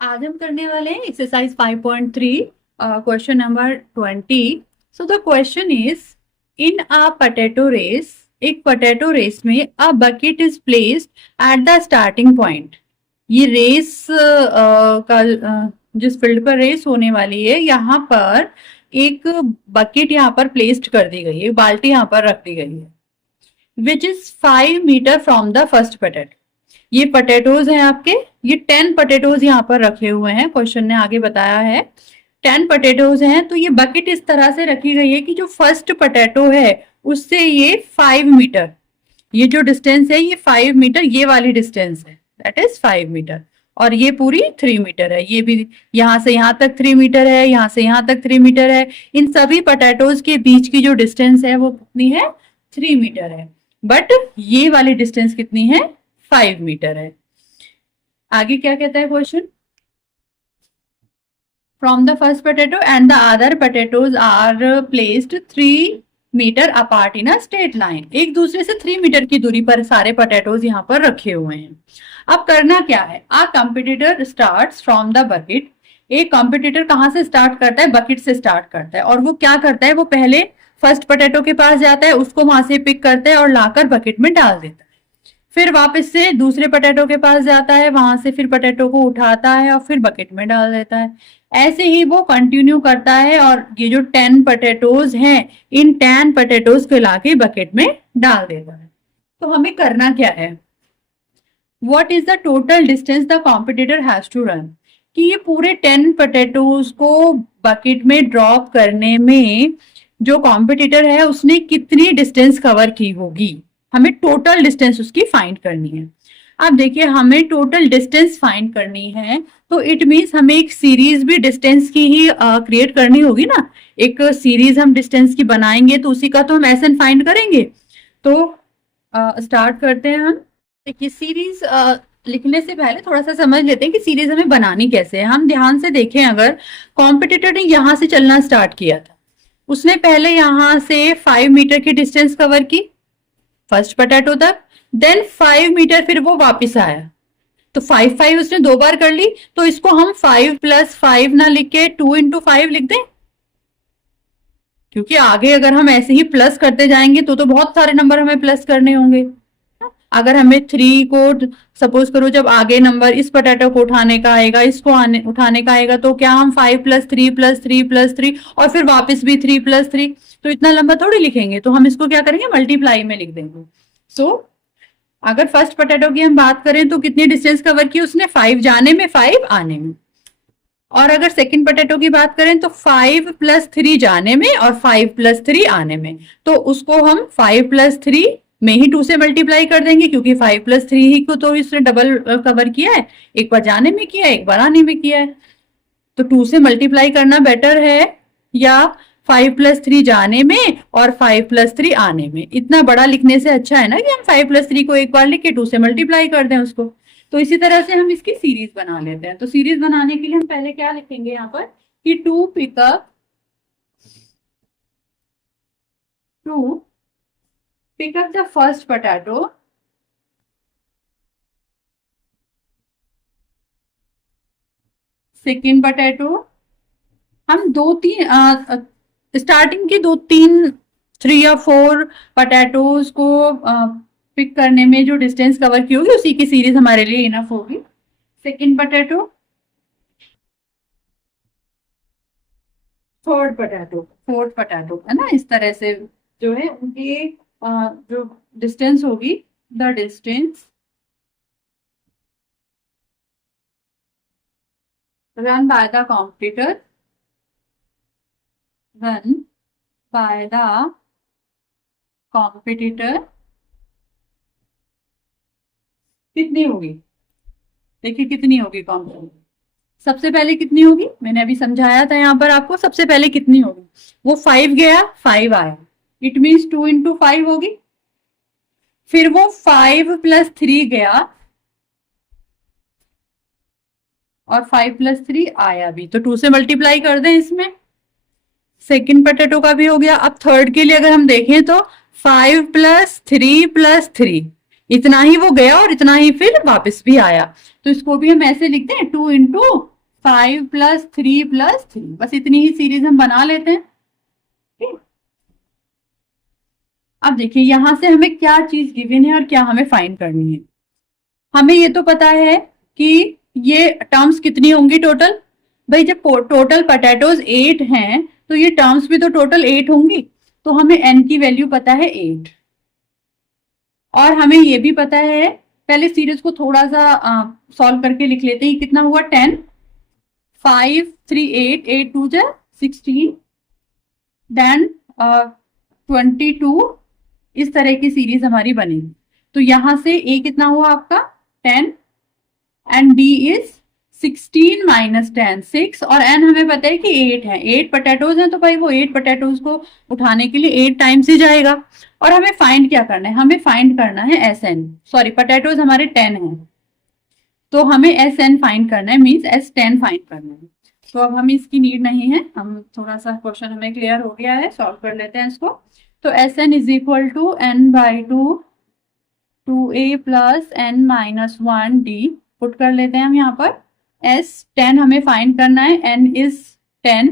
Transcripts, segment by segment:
आज हम करने वाले हैं exercise 5.3 question number 20। So the question is in a potato race, एक पोटैटो रेस में a bucket is placed at the starting point. ये रेस का जिस फील्ड पर रेस होने वाली है यहाँ पर एक बकेट यहाँ पर प्लेस्ड कर दी गई है, बाल्टी यहाँ पर रख दी गई है which is 5 metre from the first potato. ये पोटैटोज हैं आपके, ये 10 पोटैटोज यहाँ पर रखे हुए हैं। क्वेश्चन ने आगे बताया है 10 पोटैटोज हैं, तो ये बकेट इस तरह से रखी गई है कि जो फर्स्ट पोटैटो है उससे ये 5 मीटर, ये जो डिस्टेंस है ये 5 मीटर, ये वाली डिस्टेंस है दैट इज 5 मीटर। और ये पूरी 3 मीटर है, ये भी यहाँ से यहाँ तक 3 मीटर है, यहाँ से यहाँ तक 3 मीटर है। इन सभी पोटैटोज के बीच की जो डिस्टेंस है वो कितनी है? 3 मीटर है। बट ये वाली डिस्टेंस कितनी है? 5 मीटर है। आगे क्या कहता है question? From the first potato and the other potatoes are placed 3 metre apart in a straight line. एक दूसरे से 3 मीटर की दूरी पर सारे पोटैटोज यहाँ पर रखे हुए हैं। अब करना क्या है? A competitor starts from the bucket. एक कंपिटिटर कहाँ से स्टार्ट करता है? बकेट से स्टार्ट करता है। और वो क्या करता है? वो पहले फर्स्ट पोटैटो के पास जाता है, उसको वहां से पिक करता है और लाकर बकेट में डाल देता है। फिर वापस से दूसरे पोटैटो के पास जाता है, वहां से फिर पोटैटो को उठाता है और फिर बकेट में डाल देता है। ऐसे ही वो कंटिन्यू करता है और ये जो 10 पोटैटोज हैं, इन 10 पोटैटोज को लाके बकेट में डाल देता है। तो हमें करना क्या है? What is the total distance the competitor has to run. कि ये पूरे 10 पोटैटोज को बकेट में ड्रॉप करने में जो कॉम्पिटिटर है उसने कितनी डिस्टेंस कवर की होगी। हमें टोटल डिस्टेंस उसकी फाइंड करनी है। अब देखिए, हमें टोटल डिस्टेंस फाइंड करनी है तो इट मीन्स हमें एक सीरीज भी डिस्टेंस की ही क्रिएट करनी होगी ना। एक सीरीज हम डिस्टेंस की बनाएंगे तो उसी का तो हम एसएन फाइंड करेंगे। तो स्टार्ट करते हैं हम। देखिए, सीरीज लिखने से पहले थोड़ा सा समझ लेते हैं कि सीरीज हमें बनानी कैसे है। हम ध्यान से देखें, अगर कॉम्पिटिटर ने यहां से चलना स्टार्ट किया था, उसने पहले यहां से 5 मीटर की डिस्टेंस कवर की फर्स्ट पोटैटो तक, देन 5 मीटर फिर वो वापस आया, तो 5 उसने 2 बार कर ली। तो इसको हम 5 + 5 ना लिख के 2 × 5 लिख दें, क्योंकि आगे अगर हम ऐसे ही प्लस करते जाएंगे तो बहुत सारे नंबर हमें प्लस करने होंगे। अगर हमें 3 को सपोज करो, जब आगे नंबर इस पोटैटो को उठाने का आएगा, इसको उठाने का आएगा, तो क्या हम 5 + 3 + 3 + 3 और फिर वापस भी 3 + 3, तो इतना लंबा थोड़ी लिखेंगे। तो हम इसको क्या करेंगे? मल्टीप्लाई में लिख देंगे। सो अगर फर्स्ट पोटैटो की हम बात करें तो कितनी डिस्टेंस कवर की उसने? 5 जाने में, 5 आने में। और अगर सेकंड पोटैटो की बात करें तो 5 + 3 जाने में और 5 + 3 आने में। तो उसको हम 5 + 3 में ही 2 से मल्टीप्लाई कर देंगे, क्योंकि 5 + 3 ही को तो इसने डबल कवर किया है, एक बार जाने में किया है, एक बार आने में किया है। तो 2 से मल्टीप्लाई करना बेटर है या 5 + 3 जाने में और 5 + 3 आने में? इतना बड़ा लिखने से अच्छा है ना कि हम 5 + 3 को एक बार लिख के 2 से मल्टीप्लाई कर दें उसको। तो इसी तरह से हम इसकी सीरीज बना लेते हैं। तो सीरीज बनाने के लिए हम पहले क्या लिखेंगे यहाँ पर कि 2 pick up the first potato second potato. हम 2-3 स्टार्टिंग की 2-3 3 या 4 पोटैटोज को पिक करने में जो डिस्टेंस कवर की होगी उसी की सीरीज हमारे लिए इनफ होगी। सेकेंड पोटैटो, फोर्थ पोटैटो है ना। इस तरह से जो है उनकी जो डिस्टेंस होगी, the distance run by the competitor कितनी होगी? देखिए कितनी होगी कॉम्पिटिटर। सबसे पहले कितनी होगी? मैंने अभी समझाया था यहाँ पर आपको। सबसे पहले कितनी होगी? वो 5 गया, 5 आया, इट मीन्स 2 × 5 होगी। फिर वो 5 + 3 गया और 5 + 3 आया भी, तो 2 से मल्टीप्लाई कर दें इसमें। सेकंड पोटैटो का भी हो गया। अब थर्ड के लिए अगर हम देखें तो 5 + 3 + 3, इतना ही वो गया और इतना ही फिर वापस भी आया। तो इसको भी हम ऐसे लिखते हैं 2 × 5 + 3 + 3, बस इतनी ही सीरीज हम बना लेते हैं। अब देखिए यहां से हमें क्या चीज गिवन है और क्या हमें फाइंड करनी है। हमें ये तो पता है कि ये टर्म्स कितनी होंगी टोटल। भाई जब टोटल पोटैटोज 8 हैं तो ये टर्म्स भी तो टोटल 8 होंगी। तो हमें n की वैल्यू पता है 8, और हमें ये भी पता है, पहले सीरीज को थोड़ा सा सॉल्व करके लिख लेते हैं। कितना हुआ 10, 5 3 8, 8 2 जा 16, देन 22, इस तरह की सीरीज हमारी बनेगी। तो यहां से a कितना हुआ आपका 10 एंड d इज 16 - 10 6, और n हमें पता है कि 8 है। 8 पोटैटोज हैं तो भाई वो 8 पोटैटोज को उठाने के लिए 8 टाइम्स ही जाएगा। और हमें फाइंड क्या करना है, हमें फाइंड करना है SN, सॉरी पोटैटोज हमारे 10 हैं तो हमें SN फाइंड करना है, मीन्स S10 फाइंड करना है। तो अब हमें इसकी नीड नहीं है, हम थोड़ा सा क्वेश्चन हमें क्लियर हो गया है, सॉल्व कर लेते हैं इसको। तो SN = n/2 2a + n - 1d put कर लेते हैं हम यहाँ पर। S10 हमें फाइंड करना है, n is 10,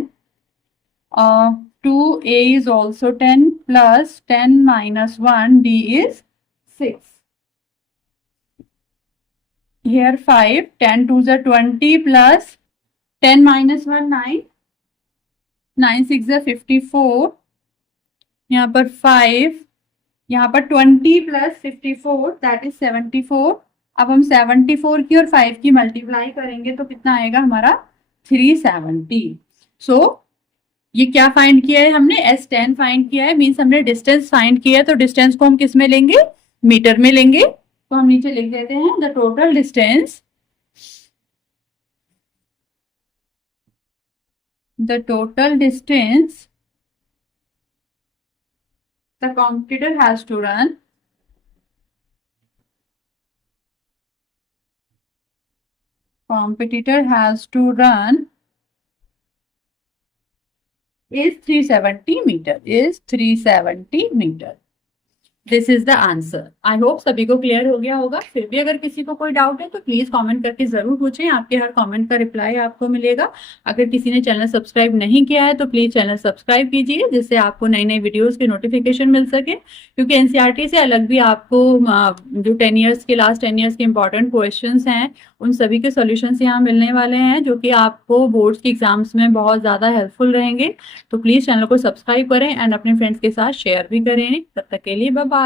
2a is also 10 + 10 - 1 d is 6. Here 5, 10 2s are 20 plus 10 - 1 9, 9 6 are 54, यहाँ पर 5, यहाँ पर 20 + 54 दैट इज 74। अब हम 74 की और 5 की मल्टीप्लाई करेंगे तो कितना आएगा हमारा 370। सो ये क्या फाइंड किया है हमने, S10 फाइंड किया है, मीन्स हमने डिस्टेंस फाइंड किया है। तो डिस्टेंस को हम किस में लेंगे, मीटर में लेंगे। तो हम नीचे लिख देते हैं the total distance, the competitor has to run is 370 meter, is 370 meter. This is the answer. I hope सभी को क्लियर हो गया होगा। फिर भी अगर किसी को कोई डाउट है तो प्लीज कमेंट करके जरूर पूछें, आपके हर कमेंट का रिप्लाई आपको मिलेगा। अगर किसी ने चैनल सब्सक्राइब नहीं किया है तो प्लीज चैनल सब्सक्राइब कीजिए, जिससे आपको नई नई वीडियोस के नोटिफिकेशन मिल सके। क्योंकि एनसीईआरटी से अलग भी आपको जो 10 ईयर्स के लास्ट 10 ईयर्स के इंपॉर्टेंट क्वेश्चन हैं उन सभी के सोल्यूशन यहाँ मिलने वाले हैं, जो कि आपको बोर्ड्स के एग्जाम्स में बहुत ज्यादा हेल्पफुल रहेंगे। तो प्लीज चैनल को सब्सक्राइब करें एंड अपने फ्रेंड्स के साथ शेयर भी करें। तब तक के लिए बाय बाय।